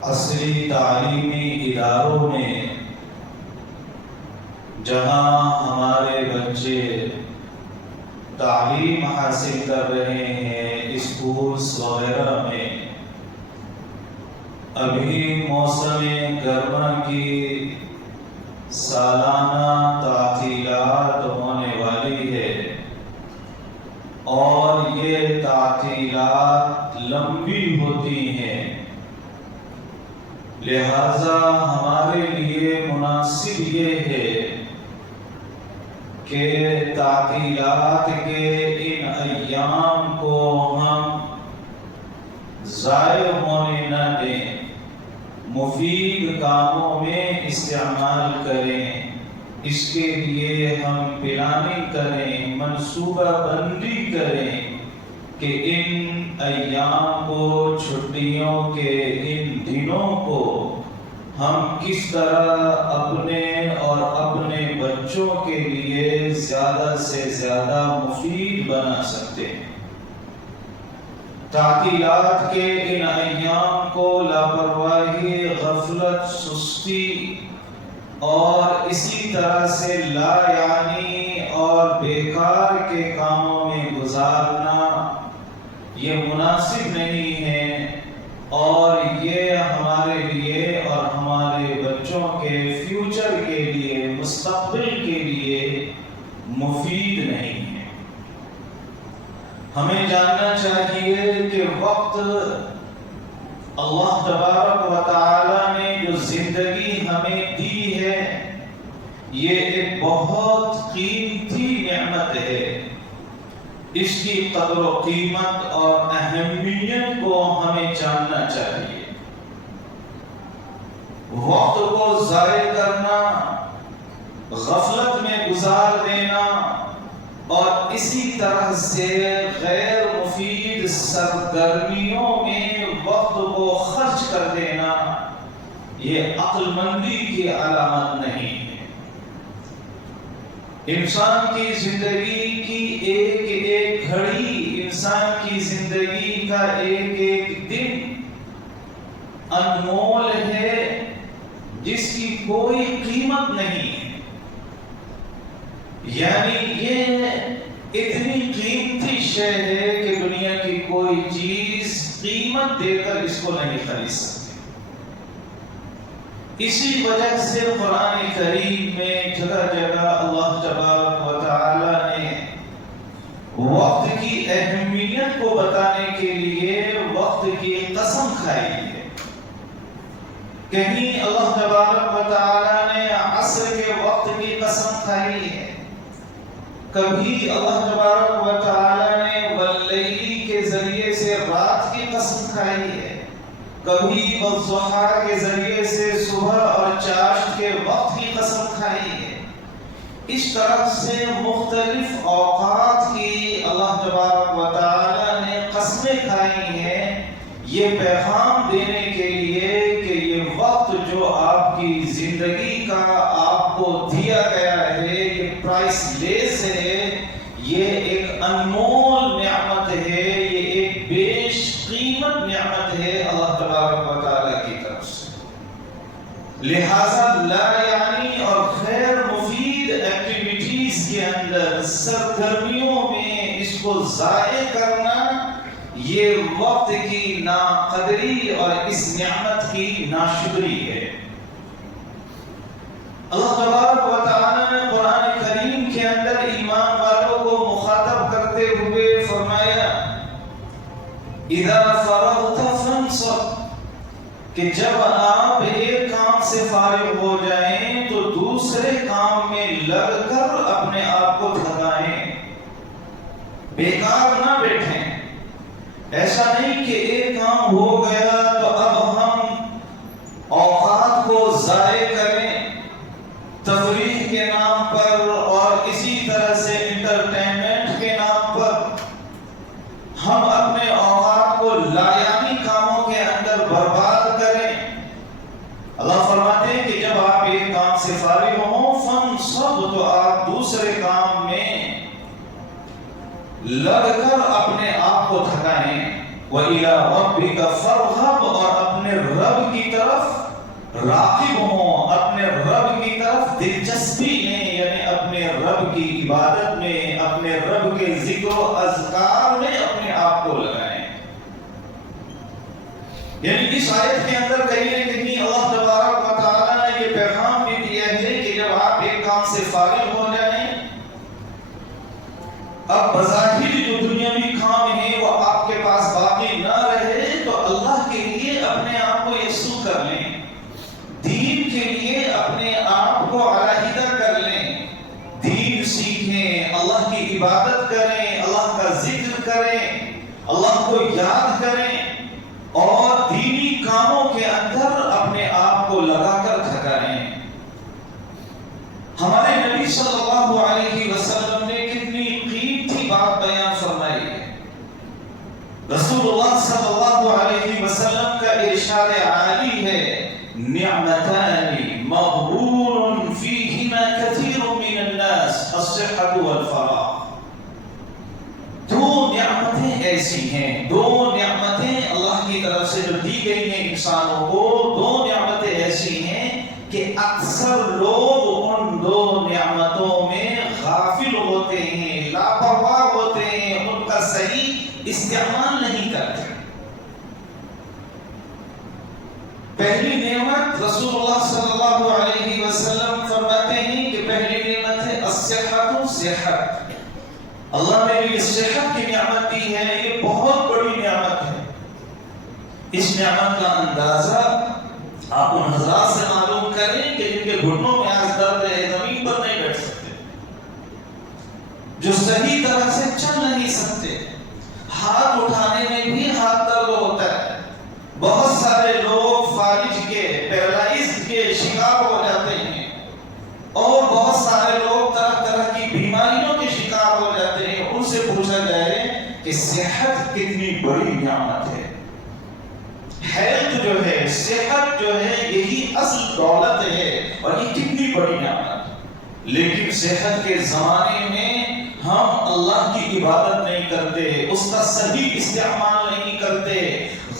عصری تعلیمی اداروں میں جہاں ہمارے بچے تعلیم حاصل کر رہے ہیں اسکولز وغیرہ میں ابھی موسم گرما کی سالانہ تعطیلات ہونے والی ہے اور یہ تعطیلات لمبی ہوتی ہیں، لہذا ہمارے لیے مناسب یہ ہے کہ تعطیلات کے ان ایام کو ہم ضائع ہونے نہ دیں، مفید کاموں میں استعمال کریں۔ اس کے لیے ہم پلاننگ کریں، منصوبہ بندی کریں کہ ان ایام کو، چھٹیوں کے ان دنوں کو ہم کس طرح اپنے اور اپنے بچوں کے لیے زیادہ سے زیادہ مفید بنا سکتے ہیں۔ تعطیلات کے ان ایام کو لاپرواہی، غفلت، سستی اور اسی طرح سے لا یعنی اور بیکار کے کاموں میں گزارنا یہ مناسب نہیں ہے اور یہ ہمارے لیے اور ہمارے بچوں کے فیوچر کے لیے، مستقبل کے لیے مفید نہیں ہے۔ ہمیں جاننا چاہیے کہ وقت اللہ تبارک و تعالی نے جو زندگی ہمیں دی ہے یہ ایک بہت قیمتی نعمت ہے۔ اس کی قدر و قیمت اور اہمیت کو ہمیں جاننا چاہیے۔ وقت کو ضائع کرنا، غفلت میں گزار دینا اور اسی طرح سے غیر مفید سرگرمیوں میں وقت کو خرچ کر دینا یہ عقل مندی کی علامت نہیں ہے۔ انسان کی زندگی کی ایک ایک گھڑی، انسان کی زندگی کا ایک ایک دن انمول ہے جس کی کوئی قیمت نہیں ہے۔ یعنی یہ اتنی قیمتی شے ہے کہ دنیا کی کوئی چیز قیمت دے کر اس کو نہیں خرید سکتی۔ اسی وجہ سے قرآن کریم میں جگہ جگہ اللہ تبارک و تعالی نے وقت کی اہمیت کو بتانے کے لیے وقت کی قسم کھائی ہے۔ کہیں اللہ تبارک و تعالی نے عصر کے وقت کی قسم کھائی ہے، کبھی اللہ تبارک و تعالی نے واللیل کے ذریعے سے رات کی قسم کھائی ہے، کبھی والضحیٰ کے ذریعے سے صبح اور چاشت کے وقت کی قسم کھائی ہے۔ اس طرح سے مختلف اوقات کی اللہ تبارک و تعالی نے قسمیں کھائی ہیں، یہ پیغام دینے کے لیے کہ یہ وقت جو آپ کی زندگی کا آپ کو دیا گیا ہے یہ پرائس لیس ہے، یہ ایک انمول نعمت ہے، یہ ایک بیش قیمت نعمت ہے اللہ تبارک و تعالی کی طرف سے۔ لہذا لا یعنی اور غیر مفید ایکٹیویٹیز کے اندر، سرگرمیوں میں اس کو ضائع کرنا یہ وقت کی ناقدری اور اس نعمت کی ناشکری ہے۔ اللہ تبارک و تعالی نے قرآن کریم کے اندر ایمان والوں کو مخاطب کرتے ہوئے فرمایا اذا فرغت فانصب، کہ جب آپ ایک کام سے فارغ ہو جائیں تو دوسرے کام میں لگ کر اپنے آپ کو تھکائیں، بیکار نہ بیٹھیں۔ ایسا نہیں کہ ایک کام ہو گیا تو اب ہم اوقات کو ضائع کریں تفریح کے نام پر اور اسی طرح سے انٹرٹینمنٹ کے نام پر ہم اپنے اوقات کو لایعنی کاموں کے اندر برباد کریں۔ اللہ فرماتے ہیں کہ جب آپ ایک کام سے فارغ ہوں فانصب، تو آپ دوسرے کام میں لگ کر اپنے آپ کو تھکائیں۔ وَإِلَىٰ رَبِّكَ فَارْغَب، اور اپنے رب کی طرف راغب ہوں، اپنے رب کی طرف دلچسپی لیں، یعنی اپنے رب کی عبادت میں، اپنے رب کے ذکر و اذکار میں اپنے آپ کو لگائیں۔ یعنی اس آیت کے اندر کہیں نہ کہیں اللہ تبارک و تعالیٰ نے یہ پیغام بھی دیا ہے کہ جب آپ ایک کام سے فارغ ہو جائیں، اب بظاہر جو دنیاوی کام ہے وہ آپ کے پاس باقی نہ رہے، تو اللہ کے لیے اپنے آپ کو یکسو کر لیں، دین کے لیے اپنے آپ کو علیحدہ کر لیں، دین سیکھیں، اللہ کی عبادت کریں، اللہ کا ذکر کریں، اللہ کو یاد کریں، اور دینی کاموں کے اندر اپنے آپ کو لگا کر تھکائیں۔ ہمارے نبی صلی اللہ علیہ وسلم نے کتنی قیمتی بات بیان فرمائی ہے۔ رسول اللہ صلی اللہ علیہ وسلم کا ارشاد عالی ہے، نعمتان مغبون فیہما کثیر من الناس، الصحة والفراغ۔ دو نعمتیں ایسی ہیں، دو نعمتیں اللہ کی طرف سے جو دی گئی ہیں انسانوں کو، دو نعمتیں ایسی ہیں کہ اکثر لوگ ان دو نعمتوں میں غافل ہوتے ہیں، لاپرواہ ہوتے ہیں، ان کا صحیح استعمال نہیں کرتے۔ پہلی نعمت رسول اللہ صلی اللہ علیہ وسلم فرماتے ہیں کہ پہلی نعمت ہے الصحت، صحت۔ اللہ نے یہ صحت کی نعمت دی ہے، یہ بہت بڑی نعمت ہے۔ اس نعمت کا اندازہ آپ ان حضرات سے معلوم کریں کہ جن کے گھٹنوں میں آج درد ہے، زمین پر نہیں بیٹھ سکتے، جو صحیح طرح سے چل نہیں سکتے، ہاتھ اٹھانے میں بھی ہاتھ درد ہوتا ہے۔ بہت سارے لوگ فالج کے، پیرالائز کے شکار ہو جاتے ہیں، اور بہت سارے لوگ طرح طرح کی بیماریوں کے شکار ہو جاتے ہیں۔ ان سے پوچھا جائے کہ صحت کتنی بڑی نعمت ہے۔ ہیلتھ جو ہے، صحت جو ہے، یہی اصل دولت ہے، اور یہ کتنی بڑی نعمت۔ لیکن صحت کے زمانے میں ہم اللہ کی عبادت نہیں کرتے، اس کا صحیح استعمال نہیں کرتے،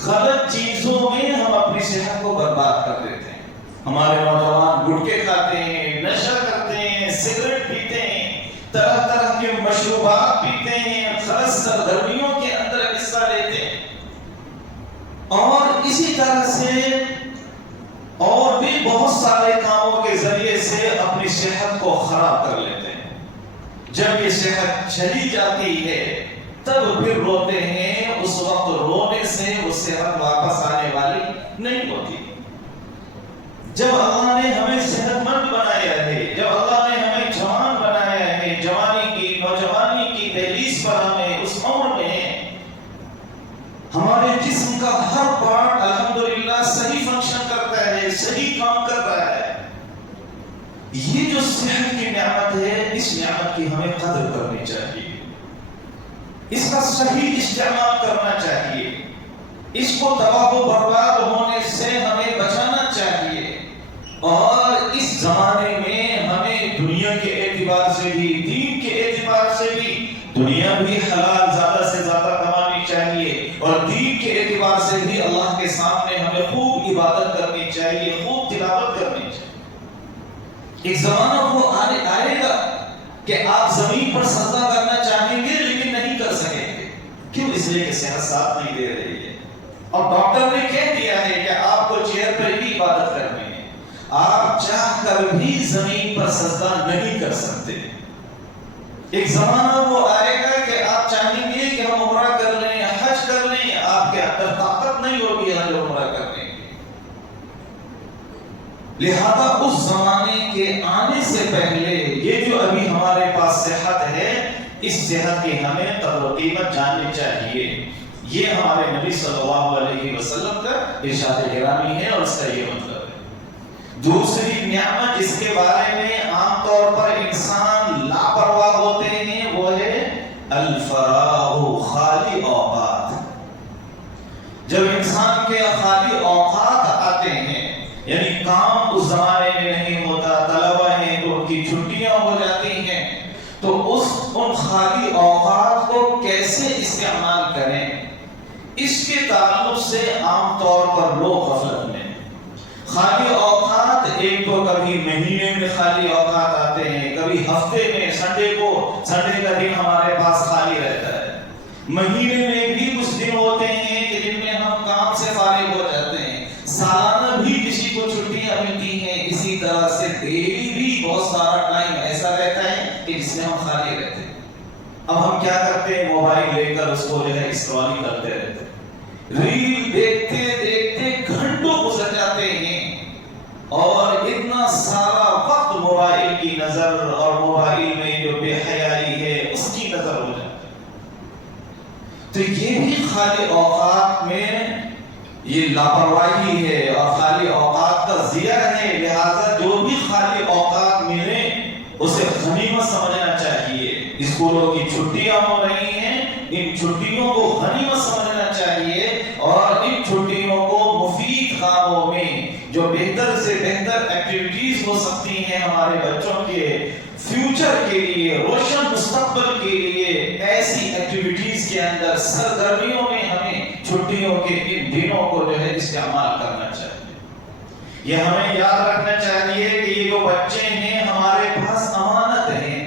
غلط چیزوں میں ہم اپنی صحت کو برباد کر دیتے ہیں۔ ہمارے نوجوان گٹکے کھاتے ہیں، نشہ کرتے ہیں، سگریٹ پیتے ہیں، طرح طرح کے مشروبات پیتے ہیں، غلط سرگرمیوں کے اندر حصہ لیتے ہیں، اور اسی طرح سے اور بھی بہت سارے کاموں کے ذریعے سے اپنی صحت کو خراب کر لیتے ہیں۔ جب یہ صحت چلی جاتی ہے تب پھر روتے ہیں، اس وقت رونے سے وہ صحت واپس آنے والی نہیں ہوتی۔ جب اللہ نے ہمیں صحت مند بنایا ہے، جب اللہ نے ہمیں جوان بنایا ہے، جوانی کی، نوجوانی کی دہلیز پر ہمیں اس عمر میں ہمارے جسم کا ہر پارٹ الحمدللہ صحیح فنکشن کرتا ہے، صحیح کام کر رہا ہے، یہ جو صحت کی نعمت ہے، اس نعمت کی ہمیں قدر کرنی چاہیے، اس کا صحیح استعمال کرنا چاہیے، اس کو تباہ و برباد ہونے سے ہمیں بچانا چاہیے۔ اور اس زمانے میں ہمیں دنیا کے اعتبار سے بھی، دین کے اعتبار سے بھی، دنیا بھی حلال زیادہ سے زیادہ کمانی چاہیے، اور دین کے اعتبار سے بھی اللہ کے سامنے ہمیں خوب عبادت کرنی چاہیے، خوب تلاوت کرنی چاہیے۔ ایک زمانہ وہ آئے گا کہ آپ زمین پر سجدہ کرنا چاہیں گے لیکن نہیں کر سکیں گے، کیوں؟ اس لیے کہ صحت ساتھ نہیں دے رہی ہے، اور ڈاکٹر نے کہہ دیا ہے کہ آپ کو چیئر پر ہی عبادت کرنی ہے، آپ چاہ کر بھی زمین پر سجدہ نہیں کر سکتے۔ ایک زمانہ وہ آئے گا کہ آپ چاہیں گے کہ ہم عمرہ کر لیں، حج کر لیں، آپ کے اندر طاقت نہیں ہوگی حج عمرہ کرنے کی۔ لہذا اس زمانے کے آنے سے پہلے یہ جو ابھی ہمارے پاس صحت ہے، اس صحت کی ہمیں قدر و قیمت جاننی چاہیے۔ یہ ہمارے نبی صلی اللہ علیہ وسلم کا ارشاد گرامی ہے، اور اس کا یہ مطلب ہے۔ دوسری نعمت جس کے بارے میں عام طور پر انسان لاپرواہ ہوتے ہیں وہ ہے الفراغ، خالی اوقات۔ جب انسان کے خالی اوقات آتے ہیں، یعنی کام اس زمانے میں نہیں ہوتا، طلبہ ہیں تو ان کی چھٹیاں ہو جاتی ہیں، تو ان خالی اوقات کو کیسے استعمال کریں، اس کے تعلق سے عام طور پر لوگ غفلت میں خالی اوقات، ایک تو کبھی مہینے میں خالی اوقات آتے ہیں، کبھی ہفتے میں سنڈے کا دن ہمارے پاس خالی رہتا ہے، مہینے میں بھی کچھ دن ہوتے ہیں کہ جن میں ہم کام سے فارغ ہو جاتے ہیں، سالانہ بھی کسی کو چھٹیاں ملتی ہیں، اسی طرح سے ڈیلی بھی بہت سارا ٹائم ایسا رہتا ہے کہ جس میں ہم خالی رہتے ہیں۔ اب ہم کیا کرتے ہیں؟ موبائل لے کر اس کو اسکرولنگ کرتے رہتے ہیں، ریل دیکھتے دیکھتے گھنٹوں گزر جاتے ہیں، اور اتنا سارا وقت موبائل کی نظر اور موبائل میں جو بے حیائی ہے اس کی نظر ہو جاتی ہے۔ تو یہ بھی خالی اوقات میں یہ لاپرواہی ہے اور خالی اوقات کا ضیاع ہے، لہذا جو بھی خالی اوقات ملے اسے غنیمت سمجھنا چاہیے۔ اسکولوں کی چھٹیاں ہو رہی ہیں، ان چھٹیوں کو غنیمت سمجھنا چاہیے اور ان چھٹیوں کو مفید کاموں میں جو بہتر سے بہتر ایکٹیویٹیز ہو سکتی ہیں ہمارے بچوں کے فیوچر کے لیے، روشن مستقبل کے لیے، ایسی ایکٹیویٹیز کے اندر سرگرمیوں میں ہمیں چھٹیوں کے ان دنوں کو استعمال کرنا چاہیے۔ یہ ہمیں یاد رکھنا چاہیے کہ یہ جو بچے ہیں ہمارے پاس امانت ہیں،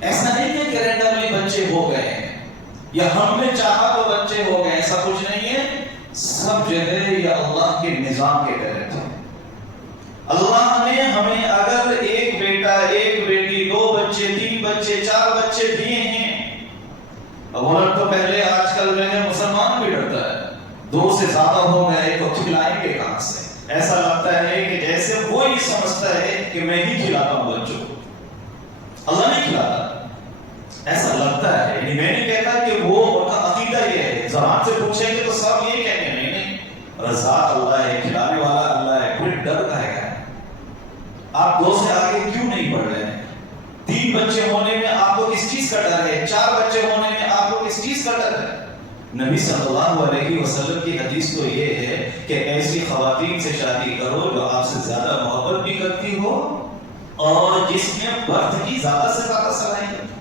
ایسا نہیں ہے کہ رینڈملی بچے ہو گئے ہیں یا ہم نے چاہا تو بچے ہو گئے، ایسا کچھ نہیں ہے، سب یہ اللہ کے نظام کے تحت ہے۔ اللہ نے ہمیں اگر ایک بیٹا، ایک بیٹی، 2 بچے، 3 بچے، 4 بچے دیے ہیں، اب عورت تو پہلے آج کل مسلمان بھی ڈرتا ہے، 2 سے زیادہ ہو گئے تو کھلائیں گے کہاں سے؟ ایسا لگتا ہے کہ جیسے وہ ہی سمجھتا ہے کہ میں ہی کھلاتا ہوں بچوں کو، اللہ نہیں کھلاتا، ایسا لگتا ہے۔ یعنی میں نہیں کہتا کہ وہ ان کا عقیدہ یہ ہے، زبان سے پوچھیں گے تو سب یہ کہیں گے نہیں، رزاق اللہ ہے، کھلانے والا اللہ ہے، پھر ڈر کا ہے۔ آپ 2 سے آگے کیوں نہیں بڑھ رہے ہیں؟ 3 بچے ہونے میں آپ کو کس چیز کا ڈر ہے؟ 4 بچے ہونے میں آپ کو کس چیز کا ڈر ہے؟ نبی صلی اللہ علیہ وسلم کی حدیث تو یہ ہے کہ ایسی خواتین سے شادی کرو جو آپ سے زیادہ محبت بھی کرتی ہو اور جس میں برتھ کی زیادہ سے زیادہ صلاحیت،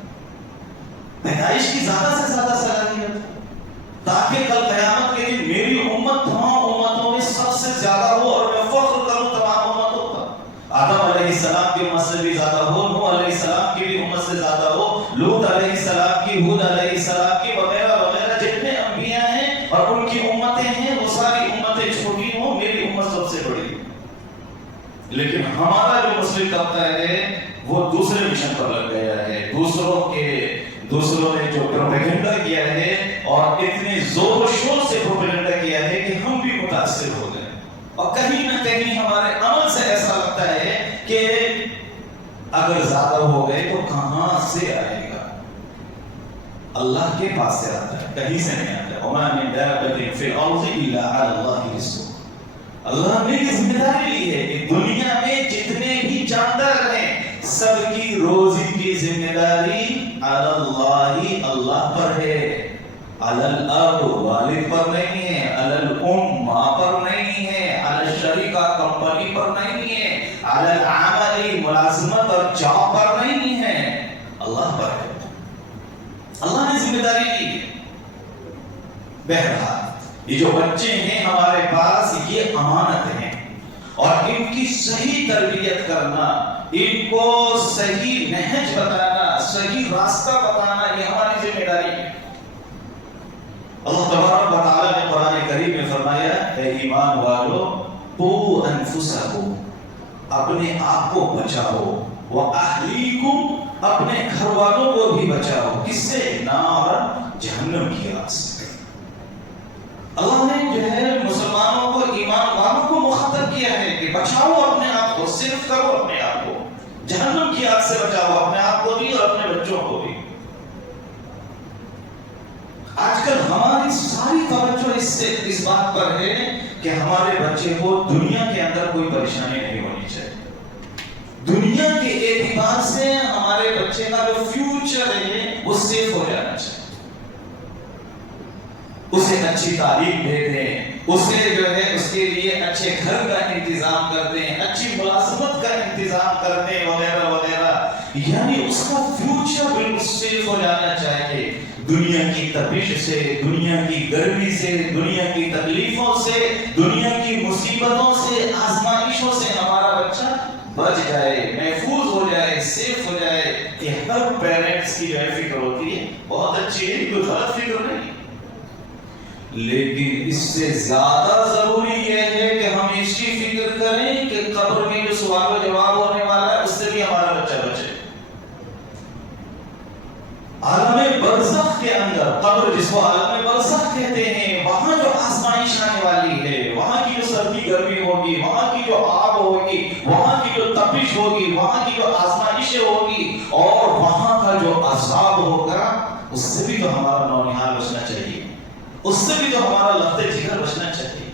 پیدائش کی زیادہ سے زیادہ صلاحیت، تاکہ کل قیامت کے دن میری امت تمام امتوں میں سب سے زیادہ ہو اور میں فخر کروں تمام امتوں پر۔ آدم علیہ السلام کی امت سے بھی زیادہ ہو، نوح علیہ السلام کی بھی امت سے زیادہ ہو، لوط علیہ السلام کی، ہود علیہ السلام کی، وغیرہ وغیرہ جتنے انبیاء ہیں اور ان کی امتیں ہیں، وہ ساری امتیں چھوٹی ہوں، میری امت سب سے بڑی۔ لیکن ہمارا جو مسلم طبقہ ہے وہ دوسرے مشن پر لگ گیا ہے، دوسروں نے جو پروپیگنڈا کیا ہے اور اتنے زور و شور سے پروپیگنڈا کیا ہے کہ ہم بھی متاثر ہو گئے، اور کہیں نہ کہیں ہمارے عمل سے ایسا لگتا ہے کہ اگر زیادہ ہو گئے تو کہاں سے آئے گا؟ اللہ کے پاس سے آتا ہے، کہیں سے نہیں آتا۔ وما من دابة في الأرض إلا على الله رزقها۔ اللہ نے یہ ذمہ داری لی ہے کہ دنیا میں جتنے بھی جاندار ہیں سب کی روزی کی ذمہ داری اللہ پر ہے، علی الاب والد پر نہیں ہے، علی الام ماں پر نہیں ہے، علی الشریکہ کمپنی پر نہیں ہے، علی العمل ملازمت اور جاب پر نہیں ہے، اللہ پر ہے۔ اللہ نے ذمہ داری لی ہے۔ بہرحال یہ جو بچے ہیں ہمارے پاس یہ امانت ہیں، اور ان کی صحیح تربیت کرنا، ان کو صحیح نہج بتانا، صحیح راستہ بتانا، یہ ہماری ذمہ داری ہے۔ اللہ تبارک و تعالیٰ نے قرآن کریم میں فرمایا، اے ایمان والو، قوا انفسکم، اپنے آپ کو بچاؤ، وَأَهْلِيكُمْ، اپنے گھر والوں کو بھی بچاؤ، کس سے؟ نار، جہنم کی آگ سے۔ اللہ نے جو ہے مسلمانوں کو، ایمان والوں کو مخاطب کیا ہے کہ بچاؤ اپنے آپ کو، صرف کرو اپنے آپ کو، جہنم کی آگ سے بچاؤ اپنے آپ کو بھی اور اپنے بچوں کو بھی۔ آج کل ہماری ساری توجہ اس بات پر ہے کہ ہمارے بچے کو دنیا کے اندر کوئی پریشانی نہیں ہونی چاہیے، دنیا کے اعتبار سے ہمارے بچے کا جو فیوچر ہے وہ سیف ہو جانا چاہیے، اسے اچھی تعلیم دے دیں، اسے جو ہے اس کے لیے اچھے گھر کا انتظام کر دیں، اچھی ملازمت کا انتظام کر دیں، وغیرہ وغیرہ، یعنی اس کا فیوچر بالکل سیف ہو جانا چاہیے۔ دنیا کی تپش سے، دنیا کی گرمی سے، دنیا کی تکلیفوں سے، دنیا کی مصیبتوں سے، آزمائشوں سے ہمارا بچہ بچ جائے، محفوظ ہو جائے، سیف ہو جائے، یہ ہر پیرنٹس کی جو ہے فکر ہوتی ہے. بہت اچھی ہے، کوئی غلط فکر نہیں. لیکن اس سے زیادہ ضروری یہ ہے کہ ہم اس کی فکر کریں کہ قبر میں جو سوال و جواب ہونے والا ہے اس سے بھی ہمارا بچہ بچے. عالم برزخ کے اندر، قبر جس کو عالم برزخ کہتے ہیں، وہاں جو آزمائش آنے والی ہے، وہاں کی جو سردی گرمی ہوگی، وہاں کی جو آگ ہوگی، وہاں کی جو تپش ہوگی، وہاں کی جو آزمائشیں ہوگی، اور وہاں کا جو عذاب ہوگا، اس سے بھی تو ہمارا نونہال بچنا چاہیے، اس سے بھی تو ہمارا لخت جگر بچنا چاہیے.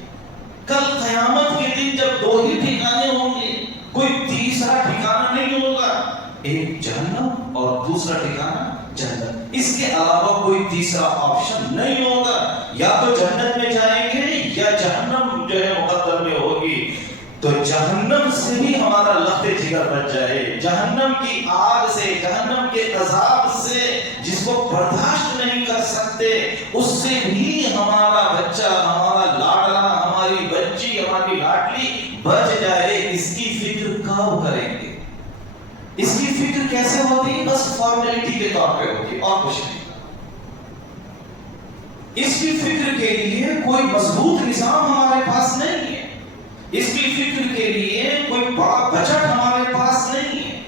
کل قیامت کے دن جب دو ہی ٹھکانے ہوں گے، کوئی تیسرا ٹھکانہ نہیں ہوگا، ایک جہنم اور دوسرا ٹھکانہ جنت. اس کے علاوہ کوئی تیسرا آپشن نہیں ہوگا. یا تو جنت میں جائیں گے یا جہنم جو ہے مقدر میں ہوگی. تو جہنم سے بھی ہمارا لخت جگر بچ جائے، جہنم کی آگ سے، جہنم کے عذاب سے جس کو برداشت نہیں کر سکتے، اس سے بھی ہمارا بچہ، ہمارا لاڈلا، ہماری بچی، ہماری لاڈلی بچ جائے. اس کی فکر کب کریں گے؟ اس کی فکر کیسے ہوتی؟ بس فارمیلٹی کے طور پہ ہوتی، اور کچھ نہیں. اس کی فکر کے لیے کوئی مضبوط نظام ہمارے پاس نہیں ہے. اس کی فکر کے لیے کوئی بڑا بجٹ ہمارے پاس نہیں ہے.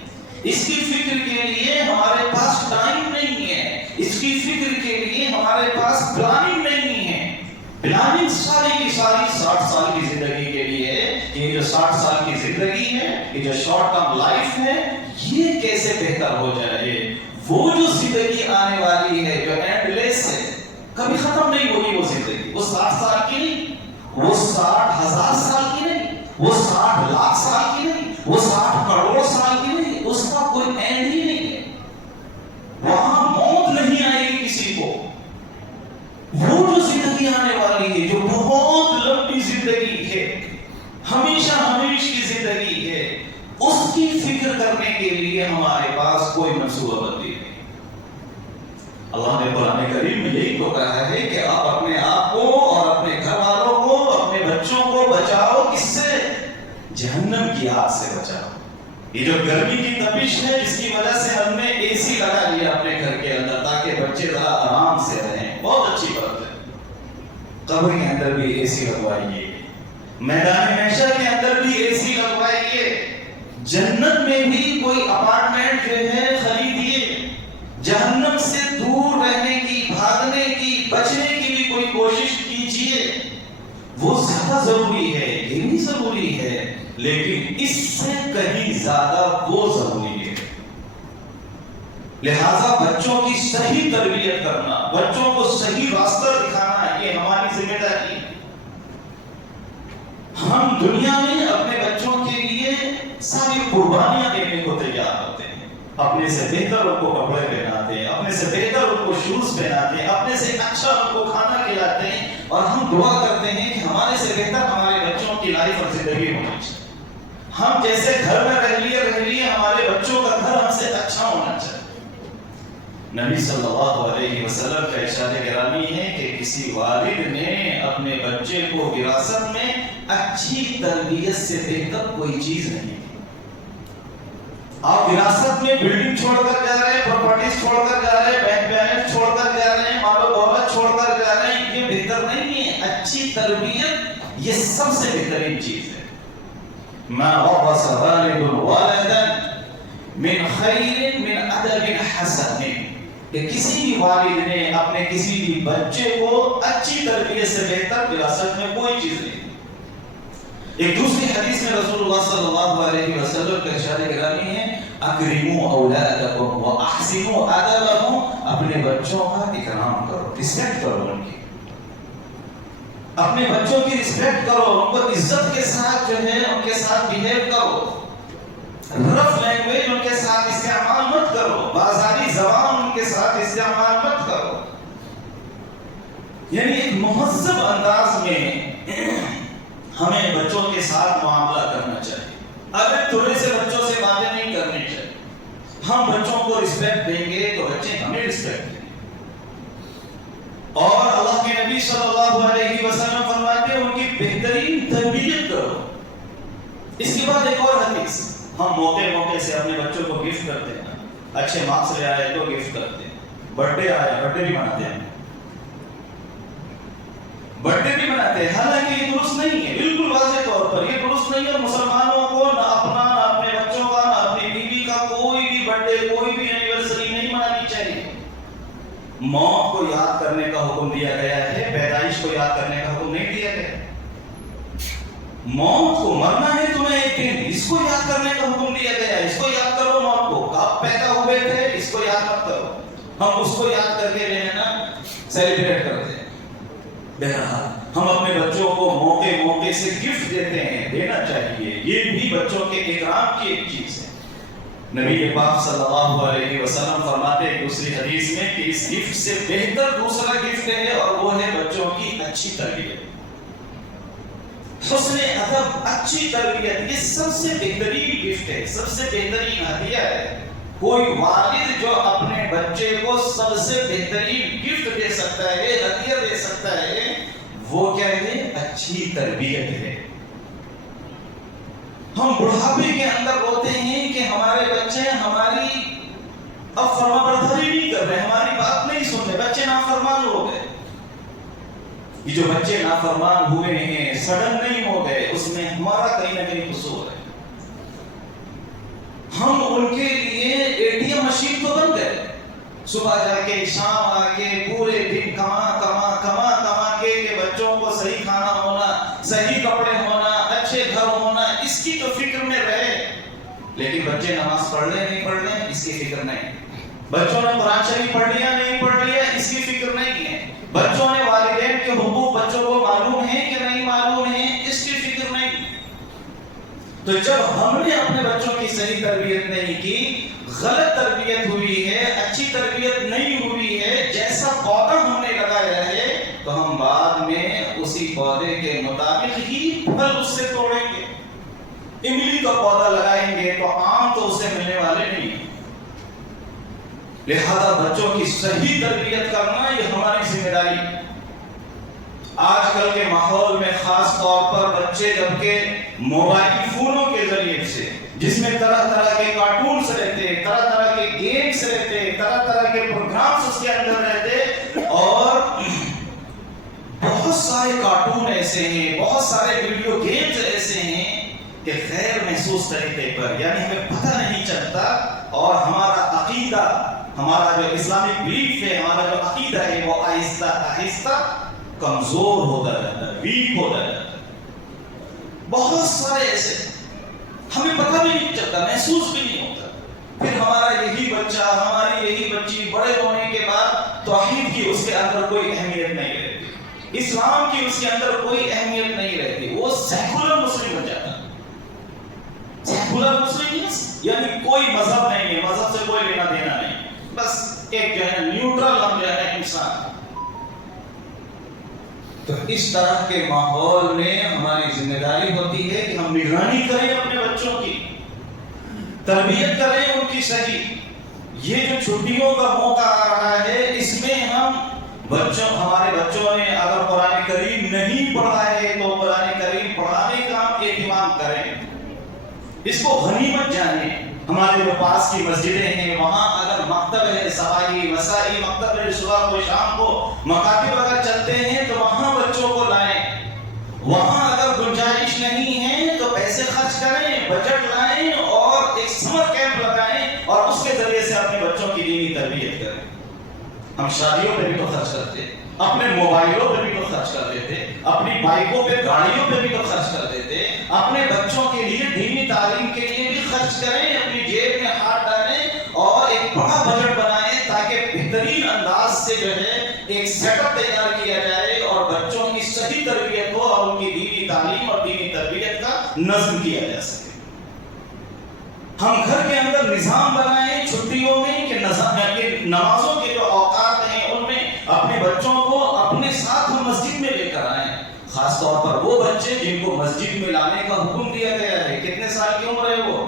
اس کی فکر کے لیے ہمارے پاس ٹائم نہیں ہے. اس کی فکر کے لیے ہمارے پاس پلاننگ نہیں ہے. پلاننگ ساری کی ساری 60 سال کی زندگی کے لیے ہے. یہ جو 60 سال کی زندگی ہے، یہ جو شارٹ ٹرم لائف ہے، یہ کیسے بہتر ہو جائے. وہ جو زندگی آنے والی ہے، جو اینڈ لیس ہے، کبھی ختم نہیں ہوگی. وہ زندگی، وہ 60 سال کی نہیں، وہ 60,000 سال کی نہیں، وہ 60 لاکھ سال کی نہیں، وہ 60 کروڑ سال کی نہیں. اس کا کوئی اینڈ ہی نہیں ہے. وہاں موت نہیں آئے گی کسی کو. وہ جو زندگی آنے والی ہے، جو بہت لمبی زندگی ہے، ہمیشہ ہمیش کی زندگی ہے، اس کی فکر کرنے کے لیے ہمارے پاس کوئی منصوبہ بندی نہیں. اللہ نے قرآن کریم میں یہی تو کہا ہے کہ آپ اپنے آپ کو اور اپنے گھر والوں کو، اپنے بچوں کو بچاؤ. کس سے؟ جہنم کی آگ سے بچاؤ. یہ جو گرمی کی تپش ہے، جس کی وجہ سے ہم نے اے سی لگا لیا اپنے گھر کے اندر تاکہ بچے ذرا آرام سے رہیں، بہت اچھی بات ہے. قبر کے اندر بھی اے سی لگوائیے، میدان محشر کے اندر بھی اے سی لگوائیے، جنت میں بھی کوئی اپارٹمنٹ جو ہے خریدیے. جہنم سے دور رہنے کی، بھاگنے کی، بچنے کی بھی کوئی کوشش کیجیے. وہ زیادہ ضروری ہے، یہ بھی ضروری ہے، لیکن اس سے کہیں زیادہ وہ ضروری ہے. لہذا بچوں کی صحیح تربیت کرنا، بچوں کو صحیح راستہ دکھانا، یہ ہماری ذمہ داری ہے. ہم دنیا میں اپنے بچوں کے لیے ساری قربانیاں دینے کو تیار ہوتے ہیں. اپنے سے بہتر ان کو کپڑے پہناتے ہیں، اپنے سے بہتر ان کو شوز پہناتے ہیں، اپنے سے اچھا ان کو کھانا کھلاتے ہیں، اور ہم دعا کرتے ہیں کہ ہمارے سے بہتر ہمارے بچوں کی لائف اور زندگی ہونی چاہیے. ہم جیسے گھر میں رہ لیے ہمارے بچوں کا گھر ہم سے اچھا ہونا چاہیے. نبی صلی اللہ علیہ وسلم کا ارشاد گرامی ہے کہ کسی والد نے اپنے بچے کو وراثت میں اچھی تربیت سے بہتر کوئی چیز نہیں. آپ وراثت میں بلڈنگ چھوڑ کر جا رہے ہیں، پراپرٹیز چھوڑ کر جا رہے ہیں، بینک بیلنس چھوڑ کر جا رہے ہیں، مال و دولت چھوڑ کر جا رہے ہیں، یہ بہتر نہیں ہے. اچھی تربیت یہ سب سے بہترین چیز ہے. ما وصى والد والدا من خیر من ادب حسن. کہ کسی بھی والد نے اپنے کسی بھی بچے کو اچھی تربیت سے بہتر وراثت میں کوئی چیز نہیں. ایک دوسری حدیث میں رسول اللہ صلی اللہ علیہ وسلم کا ارشاد گرامی ہے، اکرموا اولادکم واحسنوا ادبهم. اپنے بچوں کا اکرام کرو، رسپیکٹ کرو ان کی. اپنے بچوں کی رسپیکٹ کرو، ان کو عزت کے ساتھ جو ہے ان کے ساتھ بہیو کرو. رف لینگویج ان کے ساتھ استعمال مت کرو، بازاری زبان ان کے ساتھ استعمال مت کرو. یعنی ایک مہذب انداز میں ہمیں بچوں کے ساتھ معاملہ کرنا چاہیے. اگر تھوڑے سے بچوں سے باتیں نہیں کرنی چاہیے. ہم بچوں کو رسپیکٹ دیں گے تو بچے ہمیں رسپیکٹ دیں گے. اور اللہ کے نبی صلی اللہ علیہ وسلم فرماتے ہیں ان کی بہترین تربیت کرو. اس کے بعد ایک اور حدیث، ہم موقع سے اپنے بچوں کو گفٹ کرتے ہیں. اچھے مارکس لے آئے تو گفٹ کرتے ہیں، برتھ ڈے آیا برتھ ڈے بھی مناتے ہیں، برتھ ڈے بھی مناتے ہیں. حالانکہ یہ درست نہیں ہے، بالکل واضح طور پر یہ درست نہیں ہے. مسلمانوں کو نہ اپنا، نہ اپنے بچوں کا، نہ اپنی بیوی کا کوئی بھی برتھ ڈے، کوئی بھی اینیورسری نہیں منانی چاہیے. موت کو یاد کرنے کا حکم دیا گیا ہے، پیدائش کو یاد کرنے کا حکم نہیں دیا گیا. موت کو، مرنا ہے تمہیں ایک دن، اس کو یاد کرنے کا حکم دیا گیا ہے. اس کو یاد کرو، موت کو کب پیدا ہوئے تھے اس کو یاد مت کرو. ہم اس کو یاد کر کے نا سیلیبریٹ کرتے ہیں. بہرحال ہم اپنے بچوں کو موقع سے گفٹ دیتے ہیں، دینا چاہیے. یہ بھی بچوں کے اکرام کی ایک چیز ہے. نبی پاک صلی اللہ علیہ وسلم فرماتے ہیں دوسری حدیث میں کہ اس گفٹ سے بہتر دوسرا گفٹ ہے، اور وہ ہے بچوں کی اچھی تربیت. حسن ادب، اچھی تربیت، یہ سب سے بہترین گفٹ ہے، سب سے بہترین ہدیہ ہے. کوئی والد جو اپنے بچے کو سب سے بہترین گفٹ دے سکتا ہے، ہدیہ دے سکتا ہے، وہ کیا ہے؟ اچھی تربیت ہے. ہم بڑھاپے کے اندر روتے ہیں کہ ہمارے بچے ہماری اب فرما برداری نہیں کر رہے، ہماری بات نہیں سن رہے، بچے نافرمان ہو گئے. یہ جو بچے نافرمان ہوئے ہیں، سڈن نہیں ہو گئے، اس میں ہمارا کہیں نہ کہیں قصور ہے. ہم ان کے لیے اے ٹی ایم مشین تو بن گئے. صبح جا کے شام آ کے پورے دن کما کے کہ بچوں کو صحیح کھانا ہونا، صحیح کپڑے ہونا، اچھے گھر ہونا، اس کی تو فکر میں رہے. لیکن بچے نماز پڑھ لیں نہیں پڑھ لیں اس کی فکر نہیں. بچوں نے قرآن شریف پڑھ لیا نہیں پڑھ لیا اس کی فکر نہیں ہے. بچوں نے والدین کے حقوق بچوں کو معلوم ہے کہ نہیں معلوم ہے اس کی فکر نہیں. تو جب ہم نے اپنے بچوں کی صحیح تربیت نہیں کی، غلط تربیت ہوئی ہے، اچھی تربیت نہیں ہوئی ہے، جیسا پودا ہم نے لگایا ہے، تو ہم بعد میں اسی پودے کے مطابق ہی پھل اس سے توڑیں گے. املی کا پودا لگائیں گے تو آم تو اسے ملنے والے نہیں ہیں. لہذا بچوں کی صحیح تربیت کرنا یہ ہماری ذمہ داری ہے. آج کل کے ماحول میں خاص طور پر بچے جبکہ موبائل فونوں کے ذریعے سے، جس میں طرح طرح کے کارٹونز رہتے، طرح طرح کے گیمز رہتے، طرح طرح کے پروگرامز اس کے اندر رہتے، اور بہت سارے کارٹون ایسے ہیں، بہت سارے ویڈیو گیمز ایسے ہیں کہ غیر محسوس طریقے پر، یعنی ہمیں پتہ نہیں چلتا، اور ہمارا عقیدہ، ہمارا جو اسلامک بلیف ہے، ہمارا جو عقیدہ ہے، وہ آہستہ آہستہ کمزور ہوتا جاتا ہے، ویک ہوتا جاتا ہے. بہت سارے ایسے ہمیں پتہ بھی نہیں چلتا، محسوس بھی نہیں ہوتا. پھر ہمارا یہی بچہ، ہماری یہی بچی بڑے ہونے کے بعد توحید کی اس کے اندر کوئی اہمیت نہیں رہتی، اسلام کی اس کے اندر کوئی اہمیت نہیں رہتی، وہ سیکولر مسلم بن جاتا ہے. سیکولر مسلم یعنی کوئی مذہب نہیں ہے، مذہب سے کوئی لینا دینا نہیں، بس ایک جو ہے نیوٹرل ہم جو ہے انسان. تو اس طرح کے ماحول میں ہماری ذمہ داری ہوتی ہے کہ ہم نگرانی کریں اپنے بچوں کی، تربیت کریں ان کی صحیح. یہ جو چھٹیوں کا موقع آ رہا ہے، اس میں ہم ہمارے بچوں نے اگر قرآن کریم نہیں پڑھا ہے تو قرآن کریم پڑھانے کا اہتمام کریں، اس کو غنیمت جانیں. ہمارے جو پاس کی مسجدیں ہیں، وہاں اگر مکتب ہے، صباحی مسائی مکتب ہے، صبح کو شام کو مکاتب اگر چلتے ہیں تو وہاں بچوں کو لائیں. وہاں اگر گنجائش نہیں ہے تو پیسے خرچ کریں، بجٹ لائیں اور ایک سمر کیمپ لگائیں، اور اس کے ذریعے سے اپنے بچوں کی دینی تربیت کریں. ہم شادیوں پہ بھی تو خرچ کرتے، اپنے موبائلوں پہ بھی تو خرچ کرتے تھے، اپنی بائکوں پہ، گاڑیوں پہ بھی تو خرچ کرتے تھے. اپنے بچوں کے لیے دینی تعلیم کے لیے بھی خرچ کریں، اپنی جیب میں ہاتھ ڈالیں اور ایک بڑا بجٹ بنائیں تاکہ بہترین انداز سے جو ہے ایک سیٹ اپ تیار کیا جائے اور بچوں کی صحیح تربیت ہو اور ان کی دینی تعلیم اور دینی تربیت کا نظم کیا جا سکے. ہم گھر کے اندر نظام بنائیں چھٹیوں میں کہ نمازوں کے جو اوقات ہیں ان میں اپنے بچوں کو اپنے ساتھ ہم مسجد میں لے کر آئیں. خاص طور پر وہ بچے جن کو مسجد میں لانے کا حکم دیا گیا ہے. کتنے سال کی عمر ہے؟ وہ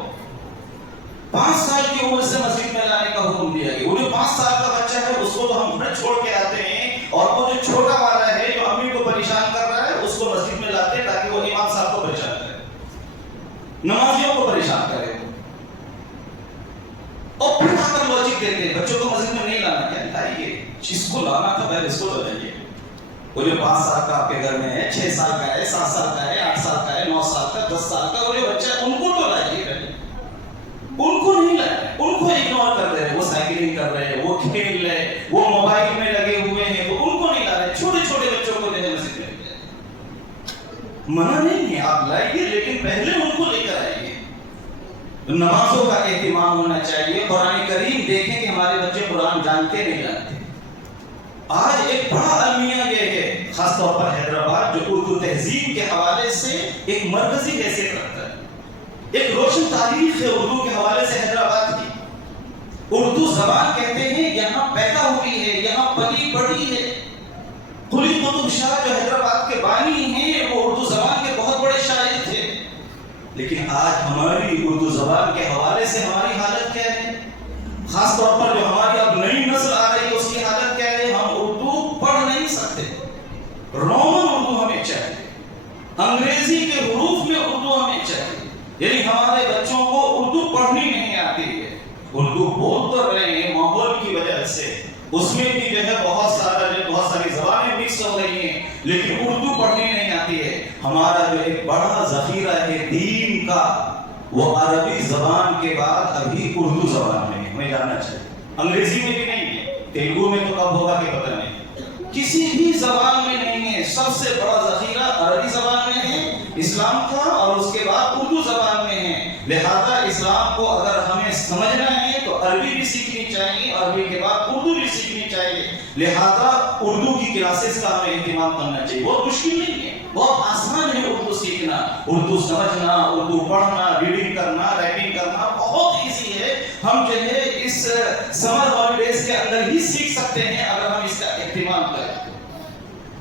5 سال کی عمر سے مسجد میں لانے کا حکم دیا گیا. وہ جو 5 سال کا بچہ ہے اس کو تو ہم گھر چھوڑ کے آتے ہیں، اور وہ جو نمازیوں کو پریشان کرے اور پھر آ کر لوجک دیتے ہیں بچوں کو مسجد میں نہیں لانا، کیا لائیے اس کو لانا تھا پہلے اس کو تو لائیے. وہ جو 5 سال کا آپ کے گھر میں ہے، 6 سال کا ہے، 7 سال کا ہے، 8 سال کا ہے، 9 سال کا، 10 سال کا، وہ جو بچہ ہے ان کو تو لائیے پہلے. ان کو نہیں لائے، ان کو اگنور کر دے رہے، وہ سائیکلنگ کر رہے، وہ کھیل رہے، وہ موبائل میں لگے ہوئے ہیں، تو ان کو نہیں لا رہے. چھوٹے چھوٹے بچوں کو جو ہے مسجد میں لے جائے. منع نہیں ہے، آپ لائیے لیکن پہلے ان کو لے کر آئیے. نمازوں کا اہتمام ہونا چاہیے. قرآن کریم دیکھیں کہ ہمارے بچے قرآن جانتے نہیں جانتے. آج ایک بڑا المیہ یہ ہے خاص طور پر حیدرآباد جو اردو تہذیب کے حوالے سے ایک مرکزی حیثیت رکھتا ہے. ایک روشن تاریخ ہے اردو کے حوالے سے حیدرآباد کی. اردو زبان کہتے ہیں یہاں پیدا ہوئی ہے، یہاں پلی بڑھی ہے. قلی قطب شاہ جو حیدرآباد کے بانی ہیں وہ اردو زبان کے بہت بڑے شاعر تھے. لیکن آج ہماری اردو زبان کے حوالے سے ہماری حالت کیا ہے؟ خاص طور پر جو ہماری اب نئی نسل آ رہی ہے اس کی حالت کیا ہے؟ ہم اردو پڑھ نہیں سکتے. رومن اردو ہمیں چاہیے، انگریزی کے حروف میں اردو ہمیں چاہیے. یعنی ہمارے بچوں کو اردو پڑھنی نہیں آتی ہے. اردو بول تو رہے ہیں ماحول کی وجہ سے، اس میں بھی جو ہے بہت ساری زبانیں مکس ہو رہی ہیں، لیکن اردو پڑھنی نہیں آتی ہے. ہمارا جو ایک بڑا ذخیرہ ہے دین کا وہ عربی زبان کے بعد ابھی اردو زبان میں ہے. ہمیں جاننا چاہیے. انگریزی میں بھی نہیں ہے، تیلگو میں تو کب ہوگا کہ پتہ نہیں، کسی بھی زبان میں نہیں ہے. سب سے بڑا ذخیرہ عربی زبان میں ہے، اسلام کا، اور اس کے بعد اردو زبان میں ہے. لہذا اسلام کو اگر ہمیں سمجھنا ہے تو عربی بھی سیکھنی چاہیے، عربی کے بعد اردو بھی سیکھنی چاہیے. لہذا اردو کی کلاسز کا ہمیں اہتمام کرنا چاہیے. بہت مشکل نہیں ہے، بہت آسان ہے اردو سیکھنا. اردو سمجھنا، اردو پڑھنا، ریڈنگ کرنا، رائٹنگ کرنا بہت ایزی ہے. ہم جو ہے اس سمر ہالیڈیز کے اندر ہی سیکھ سکتے ہیں اگر ہم اس کا اہتمام کریں.